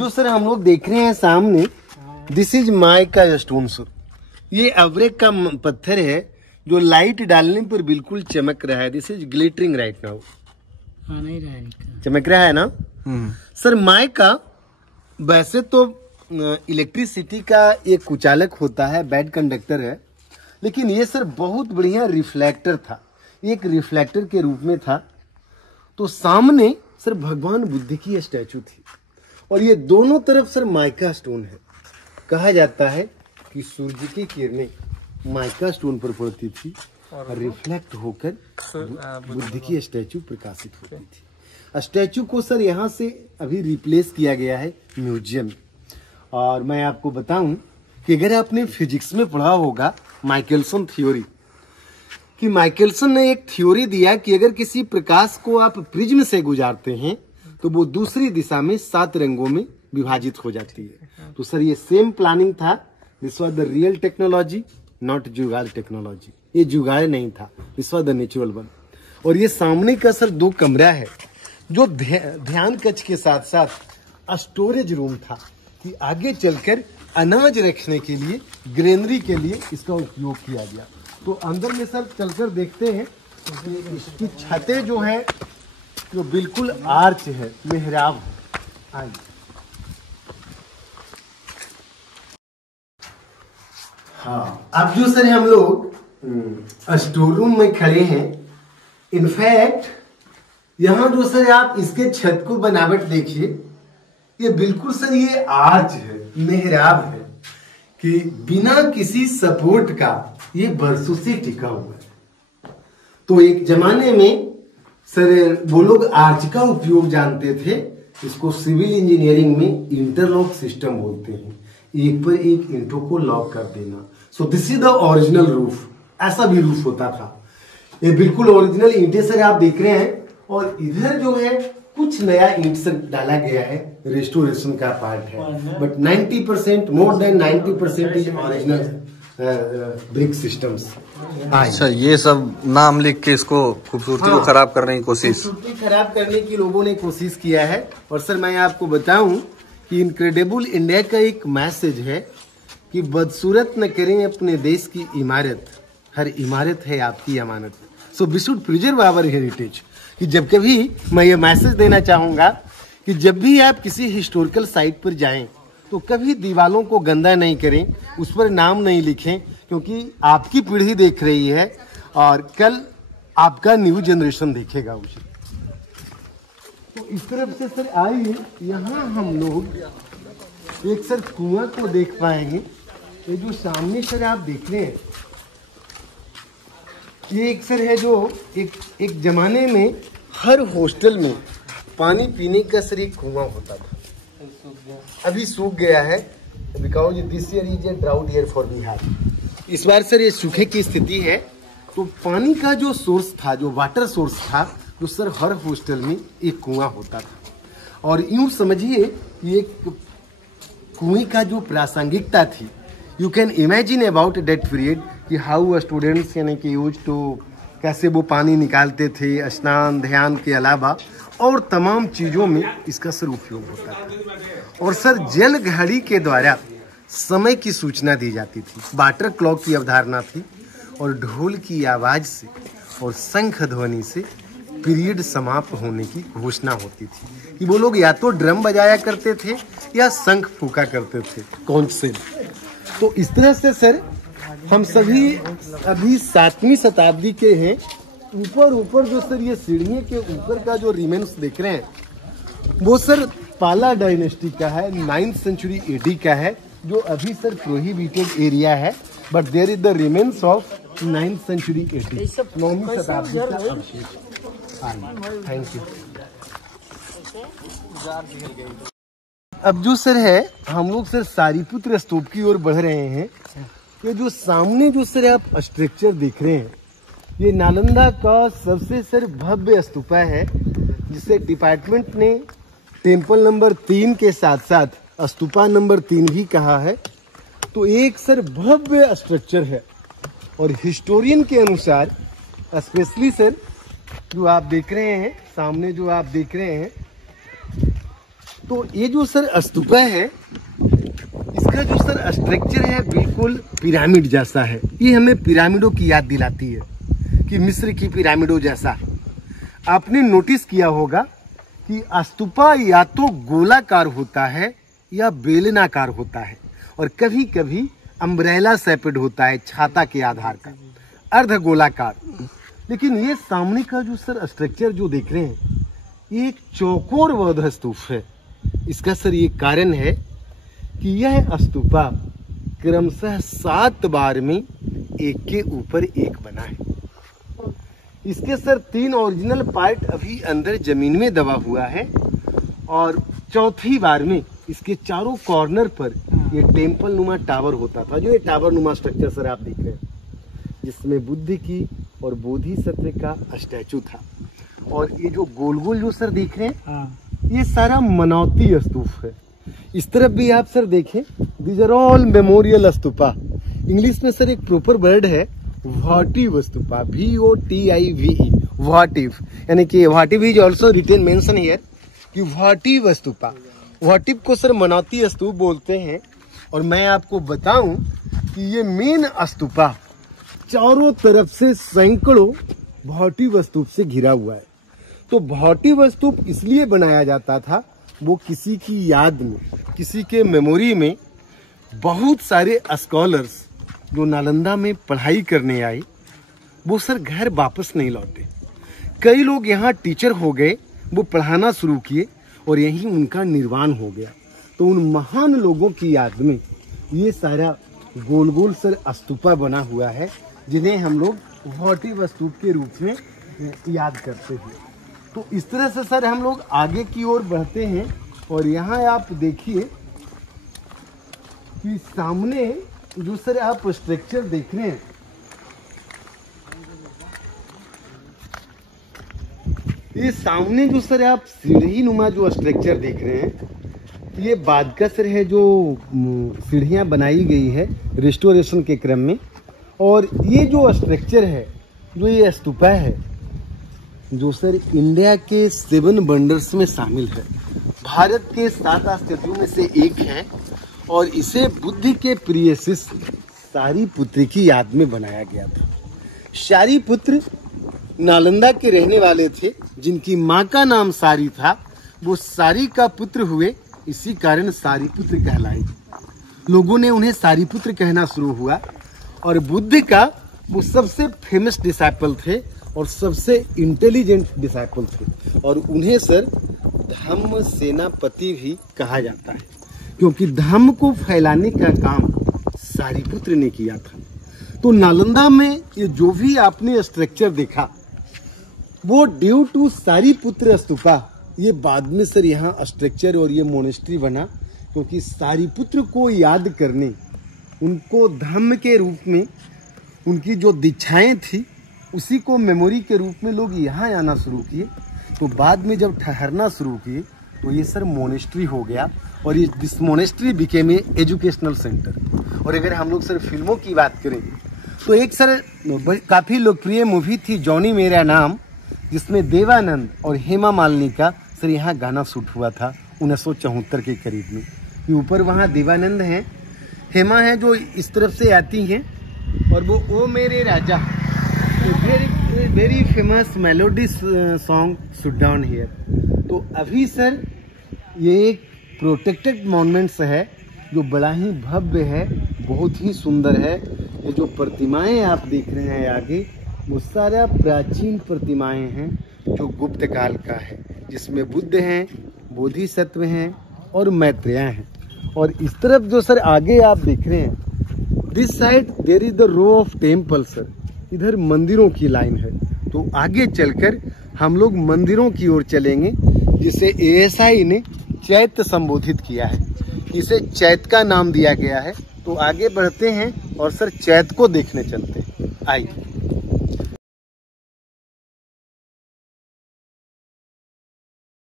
जो सर हम लोग देख रहे हैं सामने, this is mica stone sir. ये अवरेक का पत्थर है जो लाइट डालने पर बिल्कुल चमक रहा है। This is glittering right now. नहीं रहा है, चमक रहा है ना सर। माइका वैसे तो इलेक्ट्रिसिटी का एक कुचालक होता है, बैड कंडक्टर है, लेकिन ये सर बहुत बढ़िया रिफ्लेक्टर था, एक रिफ्लेक्टर के रूप में था। तो सामने सर भगवान बुद्ध की स्टैचू थी और ये दोनों तरफ सर माइका स्टोन है। कहा जाता है कि सूर्य की किरणें माइका स्टोन पर पड़ती थी और रिफ्लेक्ट होकर बुद्ध की स्टैचू प्रकाशित होती थी। स्टैचू को सर यहाँ से अभी रिप्लेस किया गया है म्यूजियम। और मैं आपको बताऊं कि अगर आपने फिजिक्स में पढ़ा होगा माइकलसन थ्योरी, कि माइकलसन ने एक थ्योरी दिया कि अगर किसी प्रकाश को आप प्रिज्म से गुजारते हैं तो वो दूसरी दिशा में 7 रंगों में विभाजित हो जाती है। तो सर ये सेम प्लानिंग था। This was the real technology, not जुगाड़ टेक्नोलॉजी। ये जुगाड़ नहीं था, this was the natural one. और ये सामने का सर 2 कमरा है जो ध्यान कक्ष के साथ साथ स्टोरेज रूम था, कि आगे चलकर अनाज रखने के लिए, ग्रेनरी के लिए इसका उपयोग किया गया। तो अंदर में सर चलकर देखते हैं कि इसकी छतें जो है जो बिल्कुल आर्च है, मेहराब है। आइए हाँ, अब जो सर हम लोग स्टोर रूम में खड़े हैं। इनफैक्ट यहाँ जो सर आप इसके छत को बनावट देखिए, ये बिल्कुल सर ये आर्च है, मेहराब है, कि बिना किसी सपोर्ट का ये बरसों से टिका हुआ है। तो एक जमाने में सर वो लोग आर्च का उपयोग जानते थे। इसको सिविल इंजीनियरिंग में इंटरलॉक सिस्टम बोलते हैं, एक पर एक ईंटों को लॉक कर देना। So this is the original roof. ऐसा भी रूफ होता था। ये बिल्कुल ओरिजिनल ईंटें सर आप देख रहे हैं। और इधर जो है कुछ नया ईंट से डाला गया है, रेस्टोरेशन का पार्ट है, but 90% more than 90% is original brick systems. अच्छा, ये सब नाम लिख के इसको खूबसूरती को खराब करने की कोशिश, खूबसूरती खराब करने की लोगों ने कोशिश किया है। और सर मैं आपको बताऊं कि इनक्रेडिबल इंडिया का एक मैसेज है कि बदसूरत न करें अपने देश की इमारत, हर इमारत है आपकी अमानत। So we should preserve our heritage. कि जब कभी मैं ये मैसेज देना चाहूंगा कि जब भी आप किसी हिस्टोरिकल साइट पर जाएं तो कभी दीवालों को गंदा नहीं करें, उस पर नाम नहीं लिखें, क्योंकि आपकी पीढ़ी देख रही है और कल आपका न्यू जनरेशन देखेगा उसे। तो इस तरफ से सर आइए, यहाँ हम लोग एक सर कुआं को देख पाएंगे। ये जो सामने सर आप देख रहे हैं, ये एक सर है जो एक जमाने में हर हॉस्टल में पानी पीने का सर एक कुआं होता था। अभी सूख गया है, because this year is a drought year for Bihar. इस बार सर ये सूखे की स्थिति है। तो पानी का जो सोर्स था, जो वाटर सोर्स था, जो सर हर हॉस्टल में एक कुआं होता था। और यूं समझिए ये कुएं का जो प्रासंगिकता थी, you can imagine about that period कि हाउ स्टूडेंट्स यानी कि यूज टू, कैसे वो पानी निकालते थे, स्नान ध्यान के अलावा और तमाम चीज़ों में इसका सर उपयोग होता था। और सर जल घड़ी के द्वारा समय की सूचना दी जाती थी, वाटर क्लॉक की अवधारणा थी, और ढोल की आवाज़ से और शंख ध्वनि से पीरियड समाप्त होने की घोषणा होती थी। कि वो लोग या तो ड्रम बजाया करते थे या शंख फूका करते थे, कौन से। तो इस तरह से सर हम सभी अभी 7वीं शताब्दी के हैं। ऊपर जो सर ये सीढ़ियों के ऊपर का जो रिमेन्स देख रहे हैं वो सर पाला डायनेस्टी का है, 9th सेंचुरी एडी का है, जो अभी सर प्रोहिबिटेड एरिया है, but there is the remains of 9th century AD, 9वीं शताब्दी का अवशेष। Thank you. अब जो सर है हम लोग सर सारीपुत्र स्तूप की ओर बढ़ रहे हैं। ये जो सामने जो सर आप स्ट्रक्चर देख रहे हैं, ये नालंदा का सबसे सर भव्य स्तूपा है, जिसे डिपार्टमेंट ने टेम्पल नंबर 3 के साथ साथ स्तूपा नंबर 3 भी कहा है। तो एक सर भव्य स्ट्रक्चर है। और हिस्टोरियन के अनुसार स्पेशली सर जो आप देख रहे हैं सामने, जो आप देख रहे हैं तो ये जो सर स्तूपा है, इसका जो सर स्ट्रक्चर है बिल्कुल पिरामिड जैसा है। ये हमें पिरामिडों की याद दिलाती है कि मिस्र की पिरामिडों जैसा। आपने नोटिस किया होगा कि स्तूपा या तो गोलाकार होता है या बेलनाकार होता है, और कभी कभी अम्ब्रेला शेपेड होता है, छाता के आधार का, अर्ध गोलाकार। लेकिन ये सामने का जो सर स्ट्रक्चर जो देख रहे हैं, ये एक चौकोर बौद्ध स्तूप है। इसका सर ये कारण है कि यह स्तूपा क्रमशः 7 बार में एक के ऊपर एक बना है। इसके सर 3 ओरिजिनल पार्ट अभी अंदर जमीन में दबा हुआ है, और चौथी बार में इसके चारों कॉर्नर पर ये टेम्पल नुमा टावर होता था। जो ये टावर नुमा स्ट्रक्चर सर आप देख रहे हैं, जिसमें बुद्ध की और बोधिसत्व का स्टैचू था। और ये जो गोल गोल जो सर देख रहे हैं, ये सारा मनौती स्तूप है। इस तरफ भी आप सर देखें, these are all memorial stupa. English में सर एक प्रॉपर वर्ड है वॉटिव स्तूपा, VOTIVE, वॉटिव, यानी कि votive is also written mention here कि वॉटिव स्तूपा। वॉटिव को सर मनौती स्तूप बोलते हैं। और मैं आपको बताऊं कि ये मेन स्तूपा चारों तरफ से सैकड़ों वॉटिव स्तूप से घिरा हुआ है। तो वॉटिव स्तूप इसलिए बनाया जाता था, वो किसी की याद में, किसी के मेमोरी में बहुत सारे स्कॉलर्स जो नालंदा में पढ़ाई करने आए, वो सर घर वापस नहीं लौटे। कई लोग यहाँ टीचर हो गए, वो पढ़ाना शुरू किए और यहीं उनका निर्वाण हो गया। तो उन महान लोगों की याद में ये सारा गोल गोल सर स्तूपा बना हुआ है, जिन्हें हम लोग वॉटिव स्तूप के रूप में याद करते हैं। तो इस तरह से सर हम लोग आगे की ओर बढ़ते हैं, और यहाँ आप देखिए कि सामने जो सर आप स्ट्रक्चर देख रहे हैं, ये सामने जो सर आप सीढ़ी नुमा जो स्ट्रक्चर देख रहे हैं, ये बाद का सर है जो सीढ़ियाँ बनाई गई है रिस्टोरेशन के क्रम में। और ये जो स्ट्रक्चर है, जो ये स्तूपा है, जो सर इंडिया के 7 वंडर्स में शामिल है, भारत के 7 आश्चर्यों में से एक है। और इसे बुद्ध के प्रिय शिष्य सारिपुत्र की याद में बनाया गया था। सारिपुत्र नालंदा के रहने वाले थे, जिनकी माँ का नाम सारी था। वो सारी का पुत्र हुए, इसी कारण सारिपुत्र कहलाए। लोगों ने उन्हें सारिपुत्र कहना शुरू हुआ। और बुद्ध का वो सबसे फेमस डिसाइपल थे और सबसे इंटेलिजेंट डिसाइपल थे, और उन्हें सर धम्म सेनापति भी कहा जाता है, क्योंकि धम्म को फैलाने का काम सारिपुत्र ने किया था। तो नालंदा में ये जो भी आपने स्ट्रक्चर देखा, वो ड्यू टू सारिपुत्र स्तूपा। ये बाद में सर यहाँ स्ट्रक्चर और ये मोनेस्ट्री बना, क्योंकि सारिपुत्र को याद करने, उनको धम्म के रूप में उनकी जो दीक्षाएं थी, उसी को मेमोरी के रूप में लोग यहाँ आना शुरू किए। तो बाद में जब ठहरना शुरू किए, तो ये सर मोनेस्ट्री हो गया, और ये this monastery became a educational centre. और अगर हम लोग सर फिल्मों की बात करें, तो एक सर काफ़ी लोकप्रिय मूवी थी जॉनी मेरा नाम, जिसमें देवानंद और हेमा मालिनी का सर यहाँ गाना शूट हुआ था 1974 के करीब में। ये ऊपर वहाँ देवानंद हैं, हेमा है जो इस तरफ से आती हैं, और वो ओ मेरे राजा, very famous melody song shoot down here. तो अभी सर ये एक प्रोटेक्टेड मॉन्यूमेंट्स है, जो बड़ा ही भव्य है, बहुत ही सुंदर है। ये जो प्रतिमाएं आप देख रहे हैं आगे, वो सारा प्राचीन प्रतिमाएं हैं जो गुप्त काल का है, जिसमें बुद्ध हैं, बोधिसत्व हैं और मैत्रेय हैं। और इस तरफ जो सर आगे आप देख रहे हैं, this side there is the row of temple sir, इधर मंदिरों की लाइन है। तो आगे चलकर हम लोग मंदिरों की ओर चलेंगे, जिसे ASI ने चैत्य संबोधित किया है, इसे चैत्य का नाम दिया गया है। तो आगे बढ़ते हैं और सर चैत्य को देखने चलते हैं, आइए।